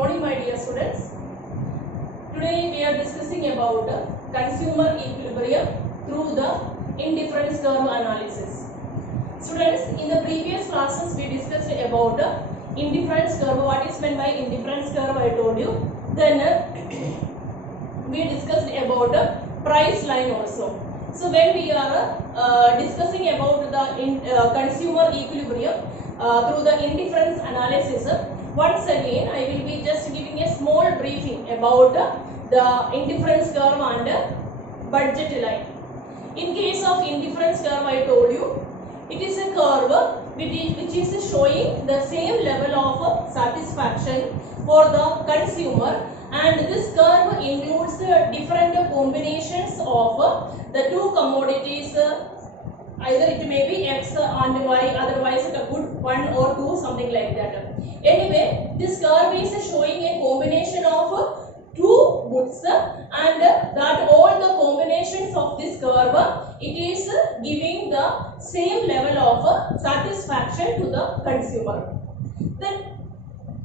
morning, my dear students. Today we are discussing about consumer equilibrium through the indifference curve analysis. Students, in the previous classes we discussed about indifference curve. What is meant by indifference curve I told you. Then we discussed about price line also. So when we are discussing about the consumer equilibrium through the indifference analysis, once again I will be just giving a small briefing about the indifference curve and budget line. In case of indifference curve, I told you it is a curve which is showing the same level of satisfaction for the consumer, and this curve includes different combinations of the two commodities. Either it may be X and Y, otherwise it could 1 or 2, something like that. Anyway, this curve is showing a combination of two goods, and that all the combinations of this curve, it is giving the same level of satisfaction to the consumer. Then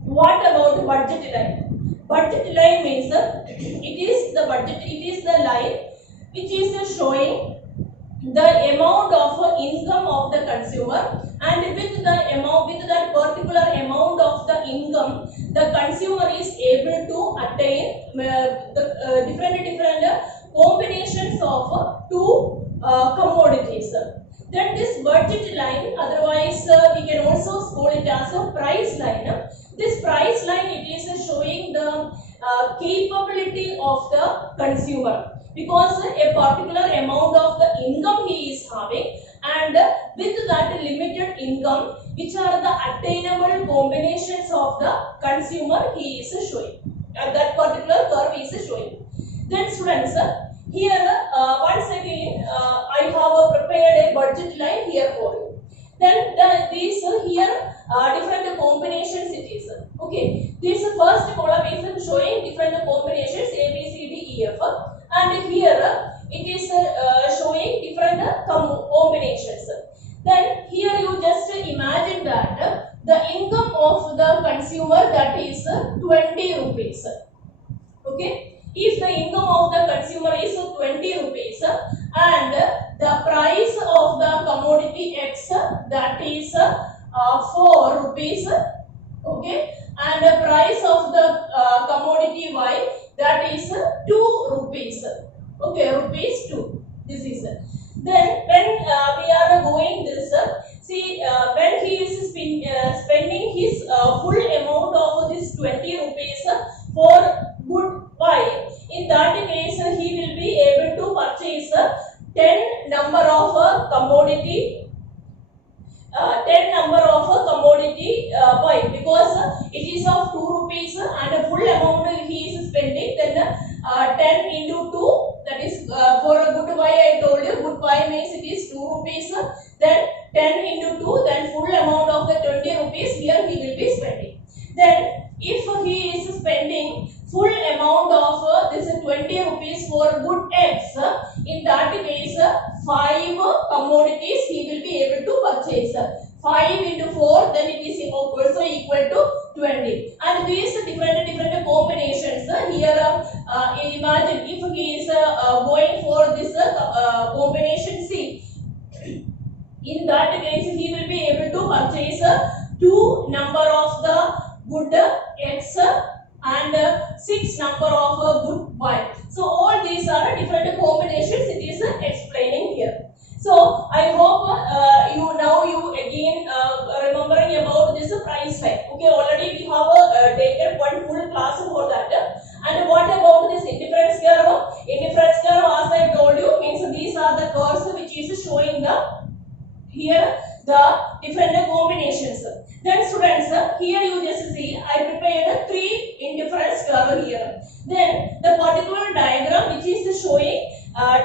what about budget line? Budget line means it is the line which is showing the amount of income of the consumer, and with that particular amount of the income, the consumer is able to attain the different combinations of two commodities. Then this budget line, otherwise we can also call it as a price line. This price line, it is showing the capability of the consumer, because a particular amount of the income he is having, and with that limited income, which are the attainable combinations of the consumer he is showing, that particular curve is showing. Then students, here once again I have prepared a budget line here for you. Then these here different combinations it is. Okay, this first column is showing different combinations A, B, C, D, E, F, and here it is showing different combinations. Then here you just imagine that the income of the consumer, that is 20 rupees. Okay, if the income of the consumer is 20 rupees and the price of the commodity X, that is 4 rupees, okay, and the price of the commodity Y, that is 2 rupees, okay, rupees 2. This is then when we are going this, see when he is spending his full amount of this 20 rupees for good Y, in that case he will be able to purchase 10 number of commodity. 10 number of commodity Y, because it is of 2 rupees and a full amount he is spending. Then 10 into 2, that is for a good Y, I told you good Y means it is 2 rupees. Then 10 into 2, then full amount of the 20 rupees here he will be spending. Then if he is spending full amount of this 20 rupees for good X, in that case 5 commodities he will be able to purchase. 5 into 4, then it is also equal to 20. And these different combinations here, imagine if he is going for this combination C, in that case he will be able to purchase 2 number of the good X and 6 number of good Y. So all these are different combinations it is explaining here. So I hope you again remembering about this price line. Okay, already we have taken one full class for that. And what about this indifference curve? Indifference curve, as I told you, means these are the curves which is showing the here the different combinations. Then students, here you just see I prepared 3 indifference curve here. Then the particular diagram which is showing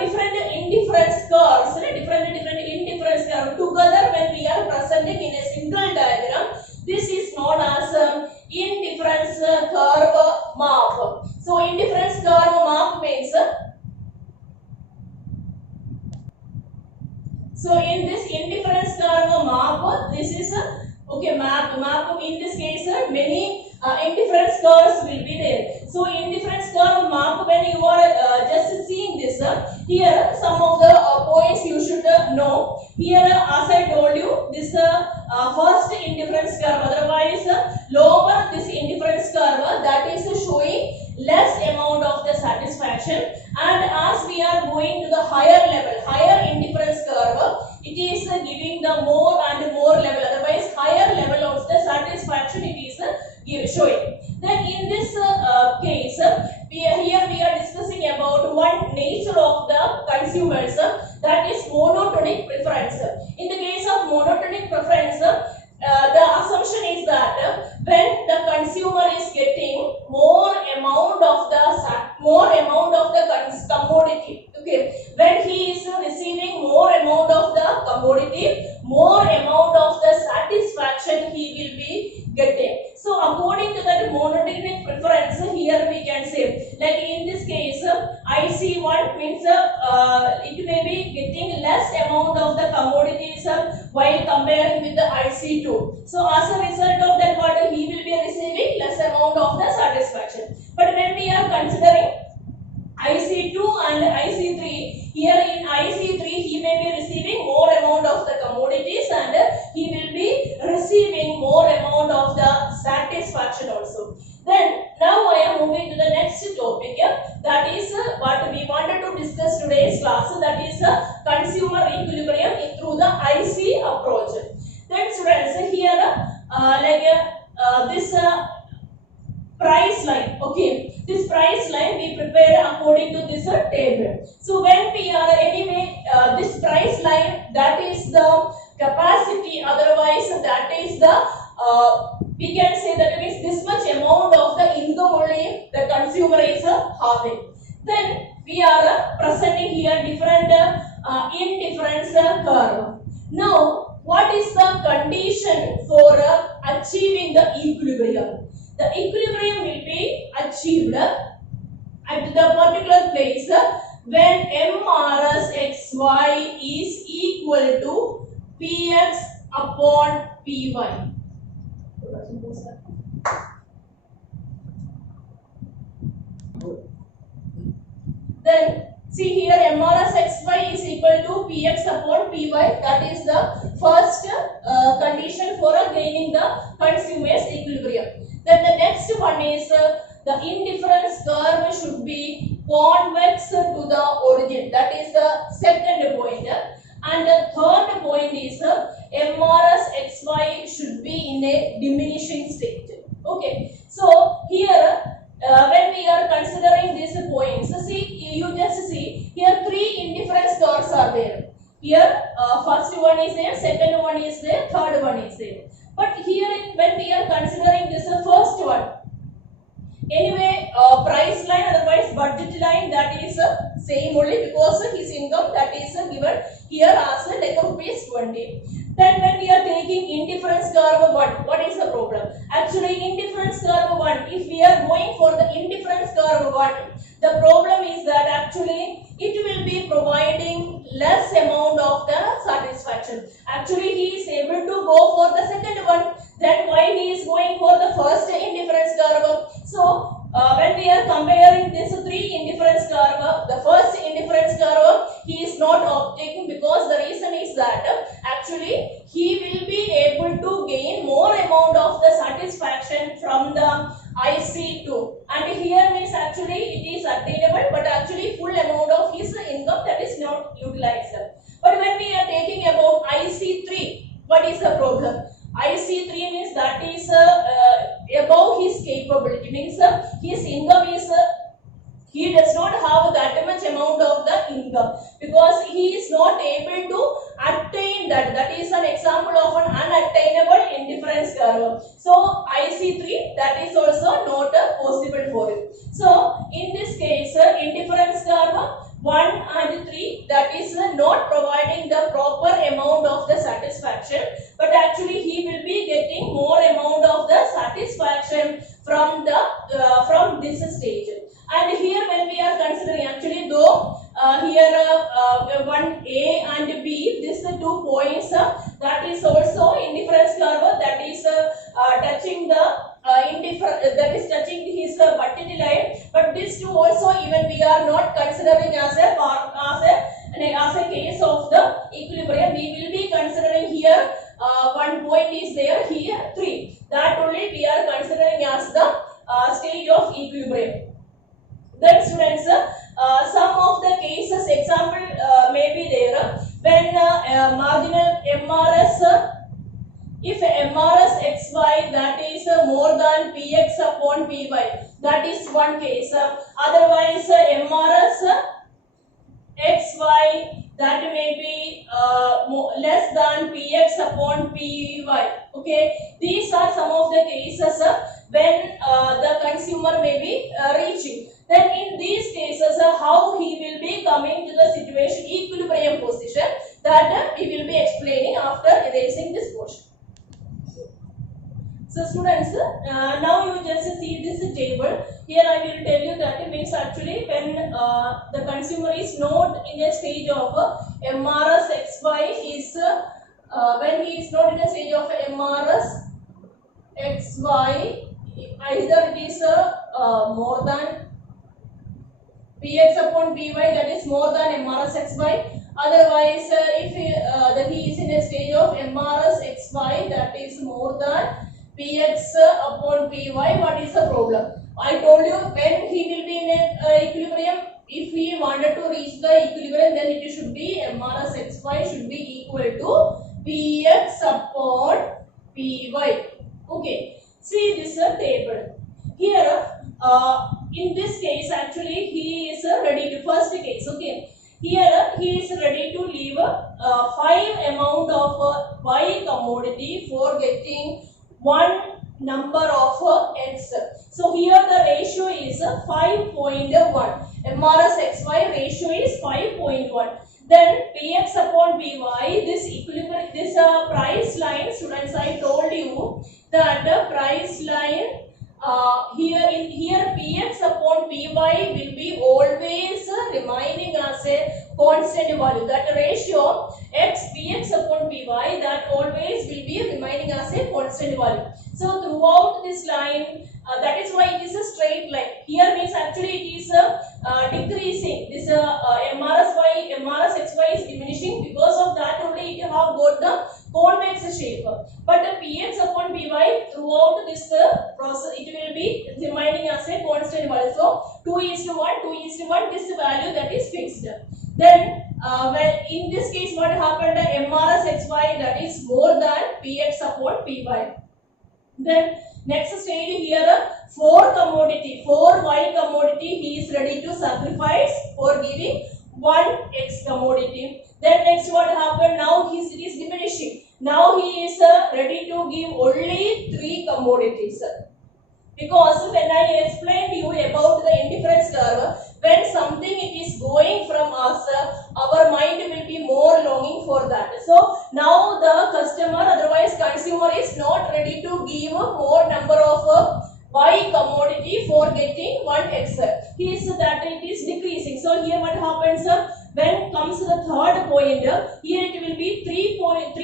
different indifference curves, different indifference curve together when we are presenting in a single diagram, this is known as indifference curve map. So indifference curve map means, so in this indifference curve map, this is okay map in this case many indifference curves will be there. So indifference curve mark, when you are just seeing this, here some of the points you should know. Here as I told you, this first indifference curve, otherwise lower this indifference curve, that is showing less amount of the satisfaction, and as we are going to the higher level, higher indifference curve, it is giving the more and more level, otherwise higher level of the satisfaction it is showing. Then in this case, here we are discussing about one nature of the consumers, that is monotonic preference. In the case of monotonic preference, the assumption is that when the consumer is getting more amount of the commodity, okay, when he is receiving more amount of the commodity, more amount of the satisfaction he will be getting. So according to that monotonic preference, here we can say, like in this case, IC1 means it may be getting less amount of the commodities while comparing with the IC2. So as a result of that, what he will be receiving less amount of the satisfaction. But when we are considering IC2 and IC3, here in IC3 he may be receiving more amount of the commodities and he will be receiving more amount of the satisfaction also. Then now I am moving to the next topic, that is what we wanted to discuss today's class, that is consumer equilibrium through the IC approach. Then students, here this price line, okay, this price line we prepare according to this table. So when we are anyway, this price line, that is the capacity, otherwise that is the we can say that it is this much amount of the income only the consumer is having. Then we are presenting here different indifference curve. Now what is the condition for achieving the equilibrium? The equilibrium will be achieved at the particular place when MRSXY is equal to Px upon Py. Then see here, MRSXY is equal to Px upon Py. That is the first condition for gaining the consumer's equilibrium. Then the next one is the indifference curve should be convex to the origin. That is the second point. And the third point is MRSXY should be in a diminishing state. Okay. So here when we are considering these points, see, you just see here three indifference curves are there. Here first one is there, second one is there, third one is there. But here when we are considering this first one, anyway price line, otherwise budget line, that is same only because his income that is given here as like rupees 20. Then when we are taking indifference curve 1, what is the problem? Actually indifference curve 1, if we are going for the indifference curve 1, the problem is that actually it will be providing less amount of the satisfaction. Actually he is able to go for the second one, then why he is going for the first indifference curve? So when we are comparing these three indifference curve, the first indifference curve he is not taking because the reason is that actually he will be able to gain more amount of the satisfaction from the IC2, and here means actually it is attainable, but actually full amount of his income that is not utilized. But when we are taking about IC3, what is the problem? IC3 means that is above his capability, means his income is he does not have that much amount of the income because he is not able to attain that. That is an example of an unattainable indifference curve. So IC3, that is also not possible for him. So in this case, indifference curve 1 and 3, that is not providing the proper amount of the satisfaction, but actually he will be getting more amount of the satisfaction from the from this stage. And here when we are considering, actually though here here one A and B, this 2 points that is also indifference curve that is touching the that is touching his vertical line, but these two also even we are not considering as a part as a case of the equilibrium. We will be considering here one point is there, here 3, that only we are considering as the stage of equilibrium. Then students, some of the cases example may be there when marginal MRS, if MRS XY that is more than PX upon PY, that is one case. Otherwise MRS XY that may be less than PX upon PY. Okay, these are some of the cases when the consumer may be reaching. Then in these cases, how he will be coming to the situation equilibrium position, that we will be explaining after erasing this portion. So students, now you just see this table. Here I will tell you that it means actually when the consumer is not in a stage of MRS XY is when he is not in a stage of MRS XY, either it is more than PX upon PY, that is more than MRS XY. Otherwise, if he is in a stage of MRS XY, that is more than PX upon PY, what is the problem? I told you when he will be in a equilibrium, if he wanted to reach the equilibrium, then it should be MRS XY should be equal to PX upon PY. Okay, see this table. Here, in this case, actually, he is ready to first case. Okay, here he is ready to leave 5 amount of Y commodity for getting one number of X. So here the ratio is 5.1. MRS XY ratio is 5.1. Then PX upon PY, this equilibrium, this price line, students, I told you that the price line here PX upon PY will be always remaining as a constant value. That ratio X PX upon PY, that always will be remaining as a constant value. So throughout this line, that is why it is a straight line. Here means actually it is decreasing. This MRS XY is diminishing. Because of that only it have got the convex shape. But the PX upon PY throughout this process it will be remaining as a constant value. So 2:1, 2:1, this value that is fixed. Then when in this case what happened, MRS XY that is more than PX upon PY. Then next stage here 4 Y commodity he is ready to sacrifice for giving 1 X commodity. Then next what happened, now it is diminishing. Now he is ready to give only 3 commodities. Because when I explained to you about the indifference curve, when something it is going from us, our mind will be more longing for that. So now the customer, otherwise consumer is not ready to give more number of Y commodity for getting 1 X. He is that it is decreasing. So here what happens, when comes the third point, here it will be 3:1.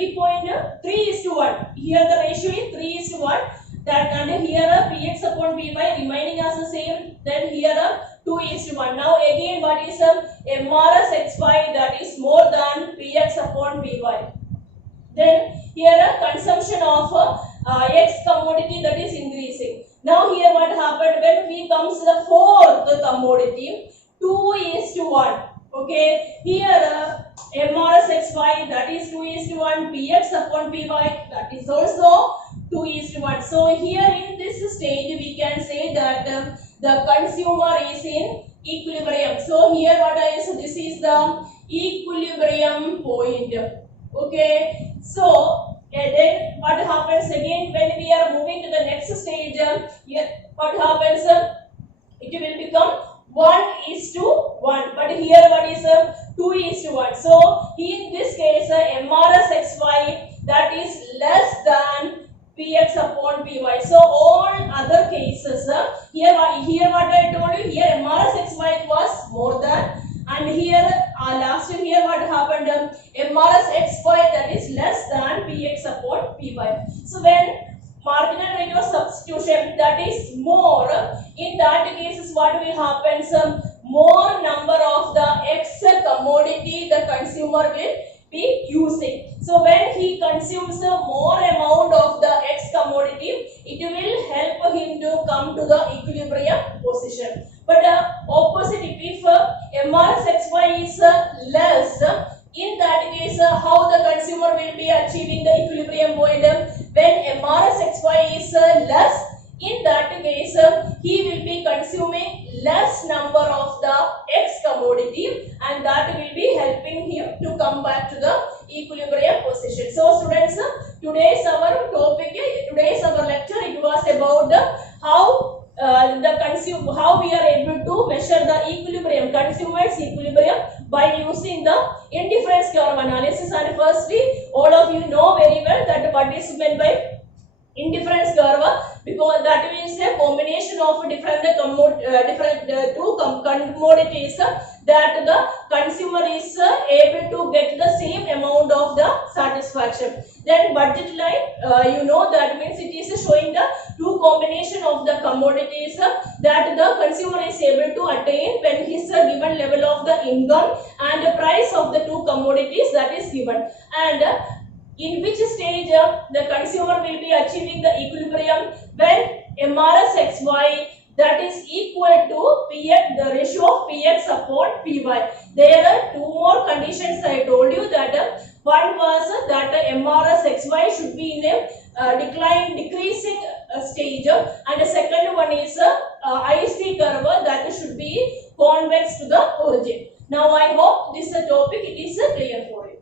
Here the ratio is 3:1. That and here PX upon PY remaining as the same. Then here 2:1. Now again what is MRS XY that is more than PX upon PY. Then here consumption of X commodity that is increasing. Now here what happened, when he comes to the fourth commodity, 2:1. Okay, here MRS XY that is 2:1, PX upon PY that is also 2:1. So here in this stage we can say that the consumer is in equilibrium. So here what is, this is the equilibrium point. Okay, so then what happens again when we are moving to the next stage, here what happens, it will become 1:1, but here what is 2:1. So in this case MRS XY that is less than PX upon PY. So all other cases, here what I told you, here MRS XY was more than, and here happened? MRS xy that is less than Px upon Py. So when marginal rate of substitution that is more, in that cases what will happen? More number of the X commodity the consumer will be using. So when he consumes more amount of the X commodity, it will help him to come to the equilibrium position. But opposite, if MRS xy is less, in that case how the consumer will be achieving the equilibrium point? When MRS xy is less, in that case he will be consuming less number of the X commodity, and that will be helping him to come back to the equilibrium position. So students, today's our topic, today's our lecture, it was about how how we are able to measure the equilibrium, consumer's equilibrium, by using the indifference curve analysis. And firstly, all of you know very well that what is meant by indifference curve, because that means a combination of different two commodities that the consumer is able to get the same amount of the satisfaction. Then budget line, you know, that means it is showing the two combination of the commodities that the consumer is able to attain when his given level of the income and the price of the two commodities that is given, and in which stage the consumer will be achieving the equilibrium when MRS xy that is equal to Px, the ratio of Px upon Py. There are two more conditions I told you, that one was that MRS xy should be in a decreasing stage, and the second one is IC curve that should be convex to the origin. Now I hope this topic it is clear for you.